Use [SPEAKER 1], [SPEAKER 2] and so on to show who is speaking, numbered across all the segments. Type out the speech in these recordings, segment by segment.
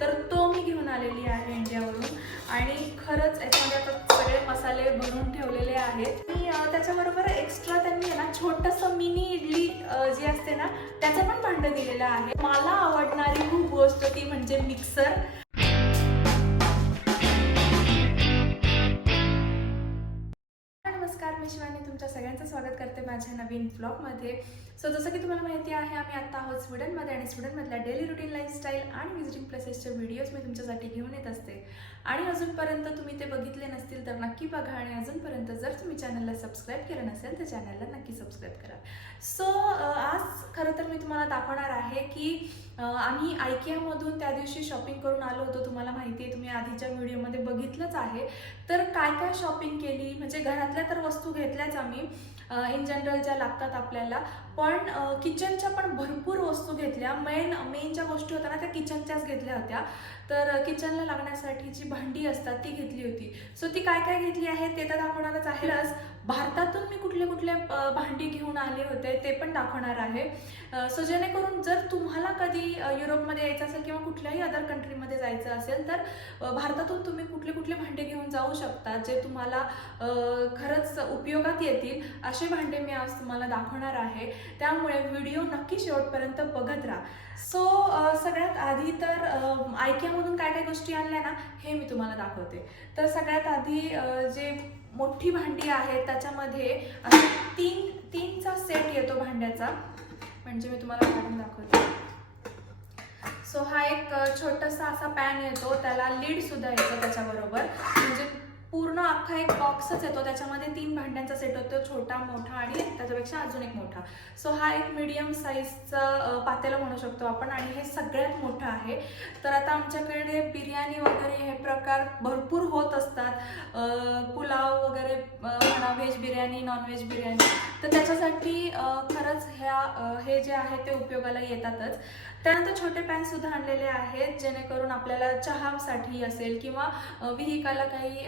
[SPEAKER 1] तर तो मी घेऊन आलेली आहे इंडियावरून. आणि खरंच याच्यामध्ये आता सगळे मसाले भरून ठेवलेले आहेत. आणि त्याच्याबरोबर एक्स्ट्रा त्यांनी ना छोटंसं मिनी इडली जी असते ना त्याचं पण भांडं दिलेलं आहे. मला आवडणारी खूप गोष्ट ती म्हणजे मिक्सर नमस्कार मी शिवानी तुमच्या सगळ्यांचं स्वागत करते माझ्या नवीन ब्लॉगमध्ये सो जसं की तुम्हाला माहिती आहे आम्ही आता आहोत स्वीडनमध्ये आणि स्वीडनमधल्या डेली रुटीन लाईफस्टाईल आणि व्हिजिटिंग प्लेसेसचे व्हिडिओज मी तुमच्यासाठी घेऊन येत असते. आणि अजूनपर्यंत तुम्ही ते बघितले नसतील तर नक्की बघा आणि अजूनपर्यंत जर तुम्ही चॅनलला सबस्क्राईब केलं नसेल तर चॅनलला नक्की सबस्क्राईब करा. सो आज खरं तर मी तुम्हाला दाखवणार आहे की आम्ही आयकियामधून त्या दिवशी शॉपिंग करून आलो होतो. तुम्हाला माहिती आहे तुम्ही आधीच्या व्हिडिओमध्ये बघितलंच आहे. तर काय काय शॉपिंग केली? म्हणजे घरातल्या तर घेतल्याच आम्ही इन जनरल ज्या लागतात आपल्याला. पण किचनच्या पण भरपूर वस्तू घेतल्या. मेन मेन ज्या गोष्टी होत्या ना त्या किचनच्याच घेतल्या होत्या. तर किचनला लागण्यासाठी जी भांडी असतात ती घेतली होती. सो ती काय काय घेतली आहे ते तर दाखवणारच आहेच. भारतातून मी कुठले कुठले भांडी घेऊन आले होते ते पण दाखवणार आहे. सो जेणेकरून जर तुम्हाला कधी युरोपमध्ये यायचं असेल किंवा कुठल्याही अदर कंट्रीमध्ये जायचं असेल तर भारतातून तुम्ही कुठले कुठले भांडे घेऊन जाऊ शकता जे तुम्हाला खरंच उपयोगात येतील असे भांडे मी आज तुम्हाला दाखवणार आहे. त्यामुळे व्हिडिओ नक्की शेवटपर्यंत बघत राहा. सो सगळ्यात आधी तर अ, आयकियामधून काय काय गोष्टी आणल्या ना हे मी तुम्हाला दाखवते. तर सगळ्यात आधी जे मोठी भांडी आहे त्याच्यामध्ये तीन तीनचा सेट येतो भांड्याचा. म्हणजे मी तुम्हाला काढून दाखवते. सो हा एक छोटासा असा पॅन येतो त्याला लीड सुद्धा येतो त्याच्याबरोबर. म्हणजे पूर्ण अख्खा एक बॉक्सच येतो. त्याच्यामध्ये तीन भांड्यांचा सेट होतो. छोटा मोठा आणि त्याच्यापेक्षा अजून एक मोठा. सो हा एक मिडियम साईजचा पातेला म्हणू शकतो आपण आणि हे सगळ्यात मोठं आहे. तर आता आमच्याकडे बिर्याणी वगैरे हे प्रकार भरपूर होत असतात. पुलाव वगैरे म्हणा veg biryani non veg biryani. तर त्याच्यासाठी खरंच ह्या हे जे आहे ते उपयोगाला येतातच. त्यानंतर छोटे पॅन सुद्धा आणलेले आहेत जेणेकरून आपल्याला चहासाठी असेल किंवा विहिकाला काही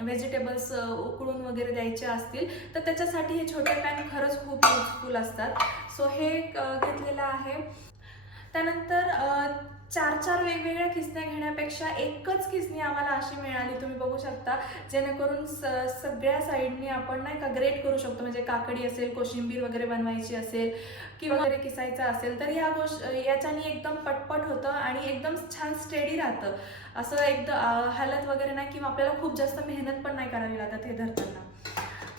[SPEAKER 1] व्हेजिटेबल्स उकळून वगैरे द्यायचे असतील तर त्याच्यासाठी हे छोटे पॅन खरंच खूप युजफुल असतात. सो हे घेतलेलं आहे. त्यानंतर चार चार वेगवेगळ्या खिसण्या घेण्यापेक्षा एकच खिसणी आम्हाला अशी मिळाली तुम्ही बघू शकता. जेणेकरून स सगळ्या साईडनी आपण नाही का ग्रेट करू शकतो. म्हणजे काकडी असेल कोशिंबीर वगैरे बनवायची असेल किंवा वगैरे किसायचं असेल तर ह्या गोष्ट याच्याने एकदम पटपट होतं आणि एकदम छान स्टेडी राहतं. असं एकदम हालत वगैरे नाही किंवा आपल्याला खूप जास्त मेहनत पण नाही करावी लागत हे धरताना.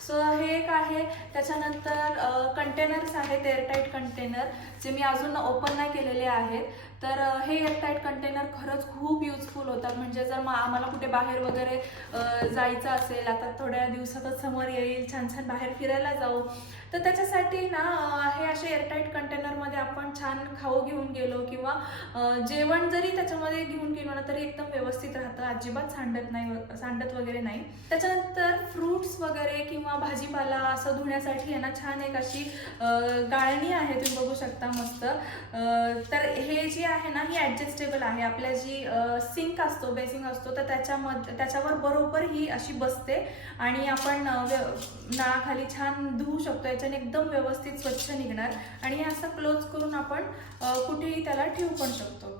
[SPEAKER 1] सो हे एक आहे. त्याच्यानंतर कंटेनर्स आहेत एअरटाईट कंटेनर जे मी अजून ओपन नाही केलेले आहेत. तर हे एअरटाईट कंटेनर खरंच खूप युजफुल होतात. म्हणजे जर मग आम्हाला कुठे बाहेर वगैरे जायचं असेल आता थोड्या दिवसातच समोर येईल छान छान बाहेर फिरायला जाऊ. तर त्याच्यासाठी ना हे असे एअरटाईट कंटेनरमध्ये आपण छान खाऊ घेऊन गेलो किंवा जेवण जरी त्याच्यामध्ये घेऊन गेलो ना तरी एकदम व्यवस्थित राहतं. अजिबात सांडत नाही सांडत वगैरे नाही. त्याच्यानंतर फ्रुट्स वगैरे किंवा भाजीपाला असं धुण्यासाठी आहे ना छान एक अशी गाळणी आहे तुम्ही शकता मस्त. तर हे जे आहे ना ही ॲडजस्टेबल आहे. आपल्या जी सिंक असतो बेसिंग असतो तर त्याच्यामध्ये त्याच्यावर बरोबर ही अशी बसते आणि आपण अ, नळाखाली छान धुवू शकतो. याच्याने एकदम व्यवस्थित स्वच्छ निघणार आणि हे असं क्लोज करून आपण कुठेही त्याला ठेवू पण शकतो.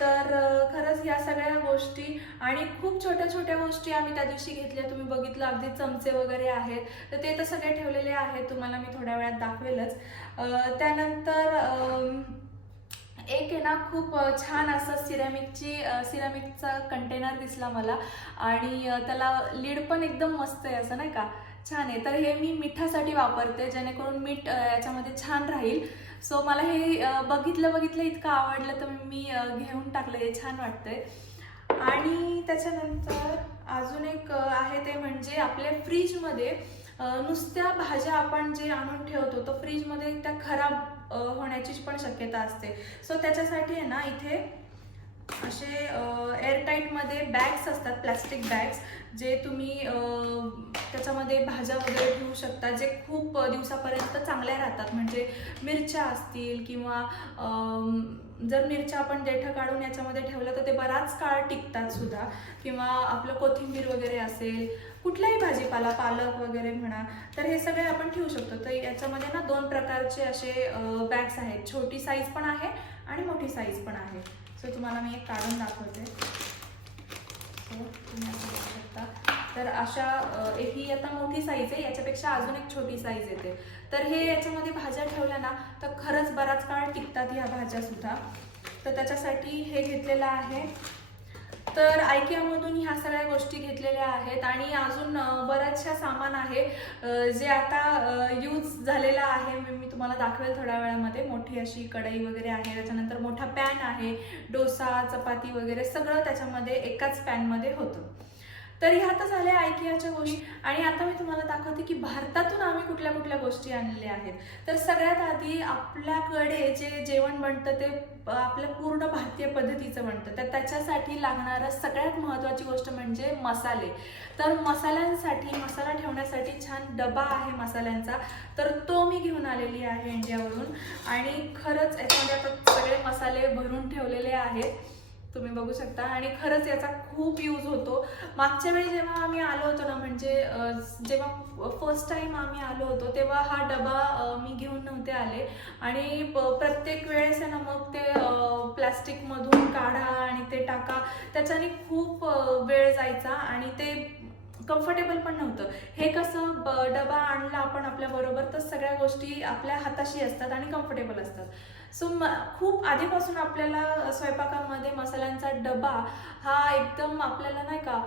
[SPEAKER 1] तर खरंच या सगळ्या गोष्टी आणि खूप छोट्या छोट्या गोष्टी आम्ही त्या दिवशी घेतल्या. तुम्ही बघितलं अगदी चमचे वगैरे आहेत. तर ते तर सगळे ठेवलेले आहेत. तुम्हाला मी थोड्या वेळात दाखवेलच. त्यानंतर एक आहे ना खूप छान असं सिरॅमिकची सिरॅमिकचा कंटेनर दिसला मला. आणि त्याला लीड पण एकदम मस्त आहे असं नाही का? छान आहे. तर हे मी मिठासाठी वापरते जेणेकरून मीठ याच्यामध्ये छान राहील. सो मला हे बघितलं बघितलं इतकं आवडलं तर मी घेऊन टाकलं. हे छान वाटतंय. आणि त्याच्यानंतर अजून एक आहे ते म्हणजे आपल्या फ्रीजमध्ये नुसत्या भाज्या आपण जे आणून ठेवतो तर फ्रीजमध्ये त्या खराब होण्याची पण शक्यता असते. सो त्याच्यासाठी आहे ना इथे असे एअरटाईटमध्ये बॅग्स असतात प्लॅस्टिक बॅग्स जे तुम्ही त्याच्यामध्ये भाज्या वगैरे ठेवू शकता जे खूप दिवसापर्यंत चांगल्या राहतात. म्हणजे मिरच्या असतील किंवा जर मिरच्या आपण देठं काढून याच्यामध्ये ठेवलं तर ते बराच काळ टिकतात सुद्धा. किंवा आपलं कोथिंबीर वगैरे असेल कुठलाही भाजीपाला पालक वगैरे म्हणा तर हे सगळे आपण ठेवू शकतो. तर याच्यामध्ये ना दोन प्रकारचे असे बॅग्स आहेत. छोटी साईज पण आहे आणि मोठी साईज पण आहे. सो तुम्हाला मी एक काढून दाखवते. सो तुम्ही असं बघू शकता. तर अशा एक ही आता मोठी साईज आहे याच्यापेक्षा अजून एक छोटी साईज येते. तर हे याच्यामध्ये भाज्या ठेवल्या ना तर खरंच बराच काळ टिकतात ह्या भाज्या सुद्धा. तर त्याच्यासाठी हे घेतलेलं आहे. तर आयकियामधून ह्या सगळ्या गोष्टी घेतलेल्या आहेत आणि अजून बऱ्याचशा सामान आहे जे आता यूज झालेलं आहे. मी तुम्हाला दाखवेल थोड्या वेळामध्ये. मोठी अशी कढई वगैरे आहे त्याच्यानंतर मोठा पॅन आहे डोसा चपाती वगैरे सगळं त्याच्यामध्ये एकाच पॅनमध्ये होतं. तर ह्या तर झाल्या आयकियाच्या गोष्टी. आणि आता मी तुम्हाला दाखवते की भारतातून आम्ही कुठल्या कुठल्या गोष्टी आणलेल्या आहेत. तर सगळ्यात आधी आपल्याकडे जे जेवण बनतं ते आपल्या पूर्ण भारतीय पद्धतीचं बनतं. तर त्याच्यासाठी लागणारं सगळ्यात महत्त्वाची गोष्ट म्हणजे मसाले. तर मसाल्यांसाठी मसाला ठेवण्यासाठी छान डबा आहे मसाल्यांचा. तर तो मी घेऊन आलेली आहे इंडियावरून. आणि खरंच याच्यामध्ये आता सगळे मसाले भरून ठेवलेले आहेत. तुम्ही बघू शकता. आणि खरंच याचा खूप यूज होतो. मागच्या वेळी जेव्हा आम्ही आलो होतो ना म्हणजे जेव्हा फर्स्ट टाइम आम्ही आलो होतो तेव्हा हा डबा मी घेऊन नव्हते आले. आणि प्रत्येक वेळेस आहे ना मग ते प्लॅस्टिकमधून काढा आणि ते टाका. त्याच्याने खूप वेळ जायचा आणि ते कम्फर्टेबल पण नव्हतं. हे कसं ब- डबा आणला आपण आपल्याबरोबर तर सगळ्या गोष्टी आपल्या हाताशी असतात आणि कम्फर्टेबल असतात. सो म खूप आधीपासून आपल्याला स्वयंपाकामध्ये मसाल्यांचा डबा हा एकदम आपल्याला नाही का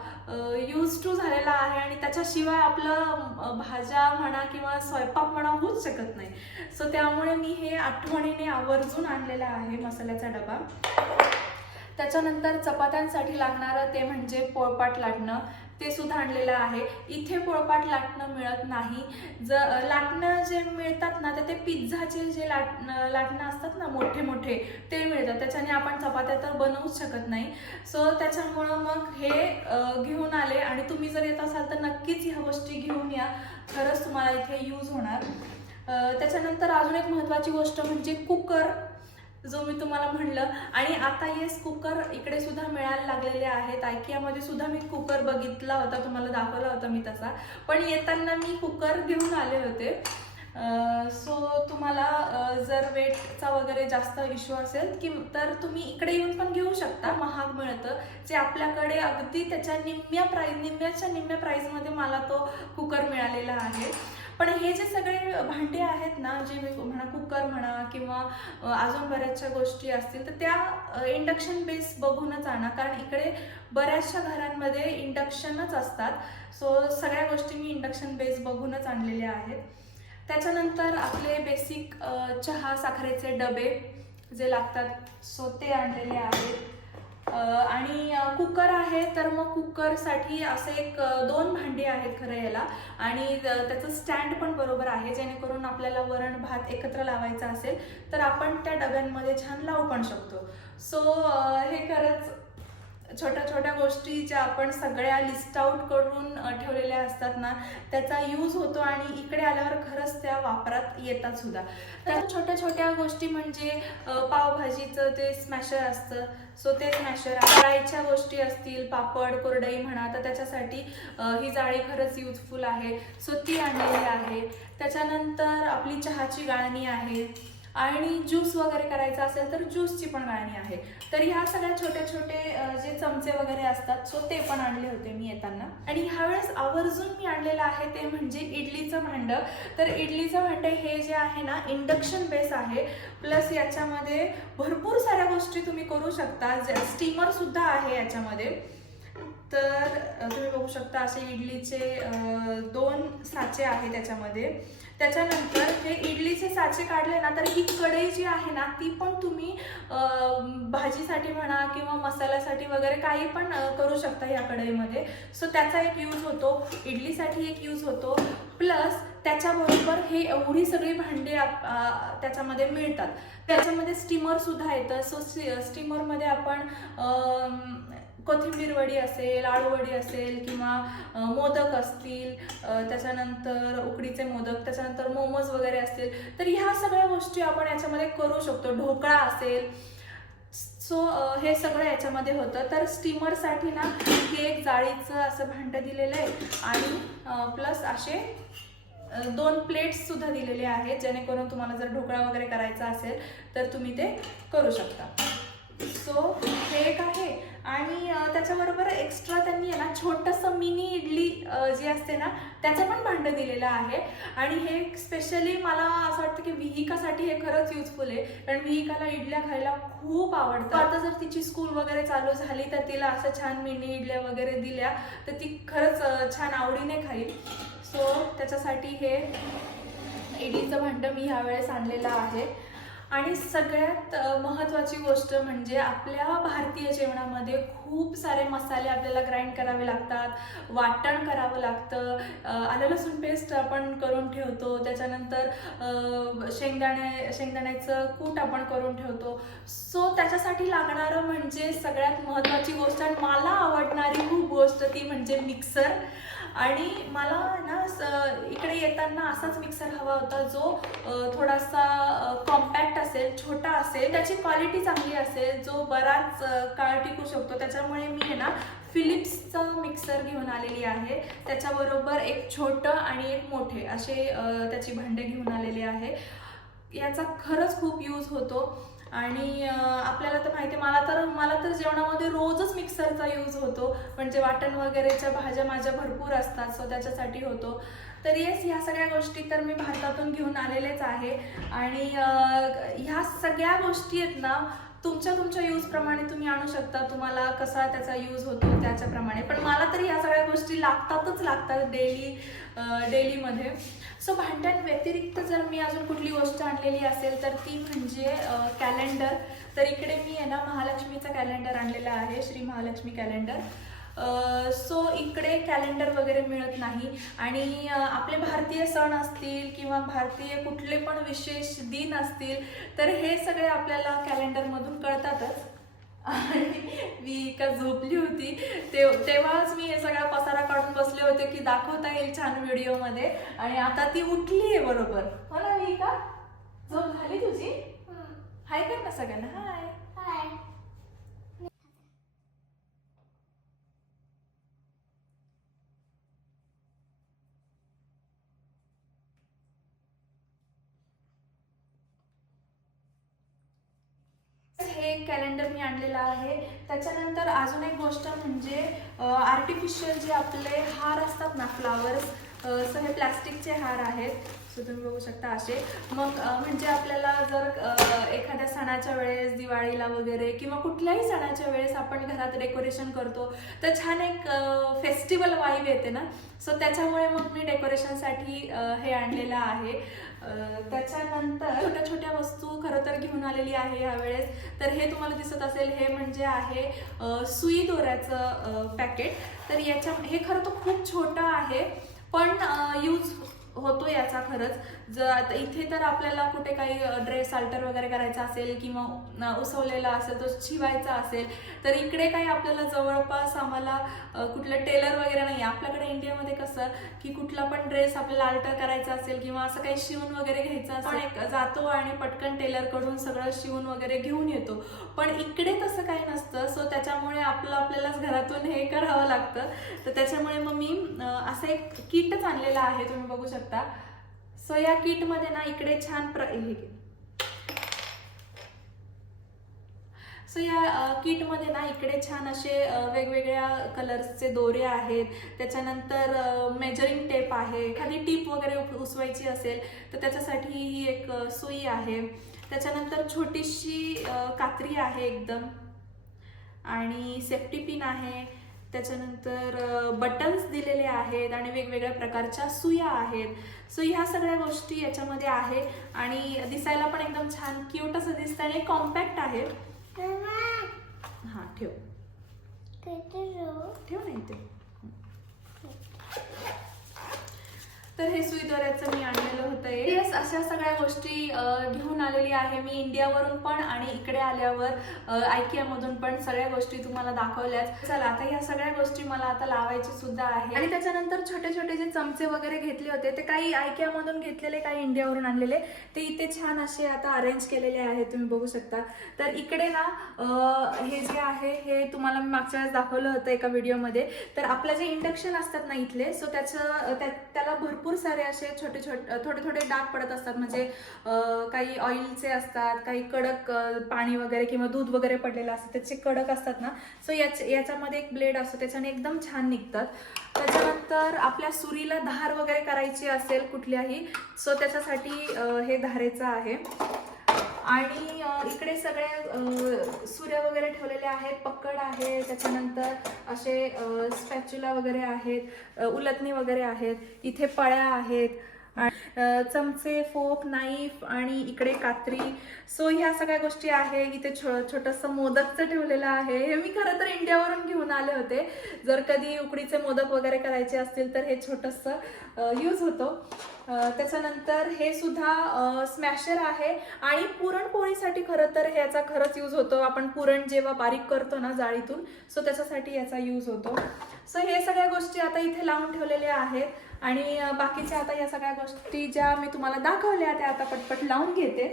[SPEAKER 1] यूज टू झालेला आहे आणि त्याच्याशिवाय आपलं भाज्या म्हणा किंवा स्वयंपाक म्हणा होऊच शकत नाही. सो त्यामुळे मी हे आठवणीने आवर्जून आणलेला आहे मसाल्याचा डबा. त्याच्यानंतर चपात्यांसाठी लागणारं ते म्हणजे पोळपाट लाटणं. ते सुद्धा आणलेलं आहे. इथे पोळपाट लाटणं मिळत नाही. ज लाटणं जे मिळतात ना तर ते पिझ्झाचे जे लाट लाटणं असतात ना मोठे मोठे ते मिळतात. त्याच्याने आपण चपात्या तर बनवूच शकत नाही. सो त्याच्यामुळं मग हे घेऊन आले. आणि तुम्ही जर येत असाल तर नक्कीच ह्या गोष्टी घेऊन या. खरंच तुम्हाला इथे यूज होणार. त्याच्यानंतर अजून एक महत्त्वाची गोष्ट म्हणजे कुकर. जो मी तुम्हाला म्हणलं आणि आता येस कुकर इकडे सुद्धा मिळायला लागलेले आहेत. आयकियामध्ये सुद्धा मी कुकर बघितला होता तुम्हाला दाखवला होता मी तसा. पण येताना मी कुकर घेऊन आले होते. सो तुम्हाला जर वेटचा वगैरे जास्त इश्यू असेल की तर तुम्ही इकडे येऊन पण घेऊ शकता. महाग मिळतं. जे आपल्याकडे अगदी त्याच्या निम्म्या प्राईज निम्म्याच्या निम्म्या प्राईजमध्ये मला तो कुकर मिळालेला आहे. पण हे जे सगळे भांडे आहेत ना जे मी म्हणा कुकर म्हणा किंवा अजून बऱ्याचशा गोष्टी असतील तर त्या इंडक्शन बेस बघूनच आणा. कारण इकडे बऱ्याचशा घरांमध्ये इंडक्शनच असतात. सो सगळ्या गोष्टी मी इंडक्शन बेस बघूनच आणलेल्या आहेत. त्याच्यानंतर आपले बेसिक चहा साखरेचे डबे जे लागतात सो ते आणलेले आहेत. आणि कुकर आहे तर मग कुकरसाठी असे एक दोन भांडी आहेत खरं याला. आणि त्याचं स्टँड पण बरोबर आहे जेणेकरून आपल्याला वरण भात एकत्र लावायचा असेल तर आपण त्या डब्यांमध्ये छान लावू पण शकतो. सो हे खरंच छोट्या छोट्या गोष्टी ज्या आपण सगळ्या लिस्ट आउट करून ठेवलेल्या असतात ना त्याचा यूज होतो आणि इकडे आल्यावर खरंच त्या वापरात येतात सुद्धा. तर छोट्या छोट्या गोष्टी म्हणजे पावभाजीचं ते स्मॅशर असतं. सो ते स्मॅशर फ्रायच्या गोष्टी असतील पापड कोरडई म्हणा तर त्याच्यासाठी ही जाळी खरंच युजफुल आहे. सो ती आणलेली आहे. त्याच्यानंतर आपली चहाची गाळणी आहे. आणि ज्यूस वगैरे करायचा असेल तर ज्यूसची पण गाळणी आहे. तर ह्या सगळ्या छोटे छोटे जे चमचे वगैरे असतात सो ते पण आणले होते मी येताना. आणि ह्यावेळेस आवर्जून मी आणलेलं आहे ते म्हणजे इडलीचं भांडं. तर इडलीचं भांडं हे जे आहे ना इंडक्शन बेस आहे. प्लस याच्यामध्ये भरपूर साऱ्या गोष्टी तुम्ही करू शकता. स्टीमर सुद्धा आहे याच्यामध्ये. तर तुम्ही बघू शकता असे इडलीचे दोन साचे आहे त्याच्यामध्ये. त्याच्यानंतर हे इडलीचे साचे काढले ना तर ही कढई जी आहे ना ती पण तुम्ही भाजीसाठी म्हणा किंवा मसाल्यासाठी वगैरे काही पण करू शकता या कढईमध्ये. सो त्याचा एक यूज होतो. इडलीसाठी एक यूज होतो. प्लस त्याच्याबरोबर हे एवढी सगळी भांडी आप- त्याच्यामध्ये मिळतात. त्याच्यामध्ये स्टीमरसुद्धा येतं. सो स्टीमरमध्ये आपण कोथिंबीर वडी असेल आळू वडी असेल किंवा मोदक असतील त्याच्यानंतर उकडीचे मोदक त्याच्यानंतर मोमोज वगैरे असतील तर ह्या सगळ्या गोष्टी आपण याच्यामध्ये करू शकतो. ढोकळा असेल. सो हे सगळं याच्यामध्ये होतं. तर स्टीमरसाठी ना हे एक जाळीचं असं भांडं दिलेलं आहे आणि प्लस असे दोन प्लेट्स सुद्धा दिलेले आहेत. जेणेकरून तुम्हाला जर ढोकळा वगैरे करायचा असेल तर तुम्ही ते करू शकता. सो हे एक आहे. आणि त्याच्याबरोबर एक्स्ट्रा त्यांनी आहे ना छोटंसं मिनी इडली जी असते ना त्याचं पण भांडं दिलेलं आहे. आणि हे स्पेशली मला असं वाटतं की विहिकासाठी हे खरंच युजफुल आहे. कारण विहिकाला इडल्या खायला खूप आवडतं आता जर तिची स्कूल वगैरे चालू झाली तर तिला असं छान मिनी इडल्या वगैरे दिल्या तर ती खरंच छान आवडीने खाईल. सो त्याच्यासाठी हे इडलीचं भांडं मी ह्यावेळेस आणलेलं आहे. आणि सगळ्यात महत्त्वाची गोष्ट म्हणजे आपल्या भारतीय जेवणामध्ये खूप सारे मसाले आपल्याला ग्राइंड करावे लागतात वाटण करावं लागतं. आलं लसूण पेस्ट आपण करून ठेवतो त्याच्यानंतर शेंगदाणे शेंगदाण्याचं कूट आपण करून ठेवतो. सो त्याच्यासाठी लागणारं म्हणजे सगळ्यात महत्त्वाची गोष्ट आणि मला आवडणारी खूप गोष्ट ती म्हणजे मिक्सर आणि मला ना इकडे येताना असाच मिक्सर हवा होता जो थोडासा कॉम्पॅक्ट असेल छोटा असेल त्याची क्वालिटी चांगली असेल जो बराच काळ टिकू शकतो. त्याच्यामुळे मी आहे ना फिलिप्सचा मिक्सर घेऊन आलेली आहे. त्याच्याबरोबर एक छोटं आणि एक मोठे असे त्याची भांडे घेऊन आलेले आहे. याचा खरंच खूप यूज होतो. आणि आपल्याला तर माहिती आहे, मला तर मला तर जेवणामध्ये रोजच मिक्सरचा यूज होतो. म्हणजे वाटण वगैरेच्या भाज्या माझ्या भरपूर असतात सो त्याच्यासाठी होतो. तर येस ह्या सगळ्या गोष्टी तर मी भारतातून घेऊन आलेलेच आहे. आणि ह्या सगळ्या गोष्टी आहेत ना तुमच्या तुमच्या यूजप्रमाणे तुम्ही आणू शकता. तुम्हाला कसा त्याचा यूज होतो त्याच्याप्रमाणे पण मला तरी ह्या सगळ्या गोष्टी लागतातच लागतात डेली डेलीमध्ये सो भांड्यांव्यतिरिक्त जर मी अजून कुठली गोष्ट आणलेली असेल तर ती म्हणजे कॅलेंडर तर इकडे मी आहे ना महालक्ष्मीचा कॅलेंडर आणलेला आहे श्री महालक्ष्मी कॅलेंडर सो इकडे कॅलेंडर वगैरे मिळत नाही. आणि आपले भारतीय सण असतील किंवा भारतीय कुठले पण विशेष दिन असतील तर हे सगळे आपल्याला कॅलेंडरमधून कळतातच. आणि मी का झोपली होती. ते तेव्हाच मी हे सगळा पसारा काढून बसले होते की दाखवता येईल छान व्हिडिओमध्ये. आणि आता ती उठली आहे बरोबर. हो ना मी का झोप झाली तुझी? हाय कर ना सगळ्यांना. हाय एक कॅलेंडर मी आणलेला आहे. त्याच्यानंतर अजून एक गोष्ट म्हणजे आर्टिफिशियल जे आपले हार असतात ना फ्लावर्स सो हे प्लास्टिकचे हार आहेत. सो तुम्ही बघू शकता असे. मग म्हणजे आपल्याला जर एखाद्या सणाच्या वेळेस दिवाळीला वगैरे किंवा कुठल्याही सणाच्या वेळेस आपण घरात डेकोरेशन करतो तर छान एक फेस्टिवल वाईब येते ना? सो त्याच्यामुळे मग मी डेकोरेशनसाठी हे आणलेलं आहे. त्याच्यानंतर छोट्या छोट्या वस्तू खरं तर घेऊन आलेली आहे यावेळेस. तर हे तुम्हाला दिसत असेल हे म्हणजे आहे सुई दोऱ्याचं पॅकेट तर याच्या हे खरं तर खूप छोटं आहे पण यूज होतो याचा खरंच. जर आता इथे तर आपल्याला कुठे काही ड्रेस अल्टर वगैरे करायचा असेल किंवा उसवलेला असेल तो शिवायचा असेल तर इकडे काही आपल्याला जवळपास आम्हाला कुठलं टेलर वगैरे नाही आपल्याकडे इंडियामध्ये कसं की कुठला पण ड्रेस आपल्याला अल्टर करायचा असेल किंवा असं काही शिवून वगैरे घ्यायचं असेल एक जातो आणि पटकन टेलरकडून सगळं शिवून वगैरे घेऊन येतो. पण इकडे तसं काही नसतं. सो त्याच्यामुळे आपलं आपल्यालाच घरातून हे करावं लागतं. तर त्याच्यामुळे मग मी असं एक किटच आणलेलं आहे तुम्ही बघू शकता. सो या किटमध्ये ना इकडे छान प्र हे सो या किटमध्ये ना इकडे छान असे वेगवेगळ्या कलर्सचे दोरे आहेत. त्याच्यानंतर मेजरिंग टेप आहे. एखादी टीप वगैरे उसवायची असेल तर त्याच्यासाठी ही एक सुई आहे. त्याच्यानंतर छोटीशी कात्री आहे एकदम. आणि सेफ्टी पिन आहे. त्याच्यानंतर बटन्स दिलेले आहेत आणि वेगवेगळ्या प्रकारच्या सुया आहेत. सो ह्या सगळ्या गोष्टी याच्यामध्ये आहे आणि दिसायला पण एकदम छान क्यूट असं दिसतं आणि कॉम्पॅक्ट आहे. हां ठेव. ठेव नाही ते तर हे सुई दोऱ्याचं मी आणलेलं होतं येस अशा सगळ्या गोष्टी घेऊन आलेली आहे मी इंडियावरून पण आणि इकडे आल्यावर आयकियामधून पण सगळ्या गोष्टी तुम्हाला दाखवल्याच चला आता ह्या सगळ्या गोष्टी मला आता लावायची सुद्धा आहे. आणि त्याच्यानंतर छोटे छोटे जे चमचे वगैरे घेतले होते ते काही आयकियामधून घेतलेले काही इंडियावरून आणलेले ते इथे छान असे आता अरेंज केलेले आहेत तुम्ही बघू शकता. तर इकडे ना हे जे आहे हे तुम्हाला मी मागच्या वेळेस दाखवलं होतं एका व्हिडिओमध्ये तर आपलं जे इंडक्शन असतात ना इथले सो त्याचं त्या- त्याला भरपूर सारे असे छोटे छोटे थोडे थोडे डाग पडत असतात. म्हणजे काही ऑइलचे असतात काही कडक पाणी वगैरे किंवा दूध वगैरे पडलेलं असतं त्याचे कडक असतात ना. सो याच याच्यामध्ये एक ब्लेड असतो त्याच्याने एकदम छान निघतात. त्याच्यानंतर आपल्या सुरीला धार वगैरे करायची असेल कुठल्याही सो त्याच्यासाठी हे धारेचं आहे. आणि इकडे सगळे सूर्य वगैरे ठेवलेले आहेत पकड आहे त्याच्यानंतर असे स्पॅच्युला वगैरे आहेत उलटणी वगैरे आहेत इथे पळ्या आहेत चमचे फोक नाईफ आणि इकडे कात्री. सो ह्या सगळ्या गोष्टी आहे इथे छो छोटंसं मोदकचं ठेवलेलं आहे. हे मी खरं तर इंडियावरून घेऊन आले होते. जर कधी उकडीचे मोदक वगैरे करायचे असतील तर हे छोटंसं यूज होतो. त्याच्यानंतर हे सुद्धा स्मॅशर आहे. आणि पुरणपोळीसाठी खरं तर ह्याचा खरंच यूज होतो. आपण पुरण जेव्हा बारीक करतो ना जाळीतून सो त्याच्यासाठी याचा यूज होतो. सो हे सगळ्या गोष्टी आता इथे लावून ठेवलेल्या आहेत. आणि बाकीच्या आता या सगळ्या गोष्टी ज्या मी तुम्हाला दाखवल्या त्या आता पटपट लावून घेते.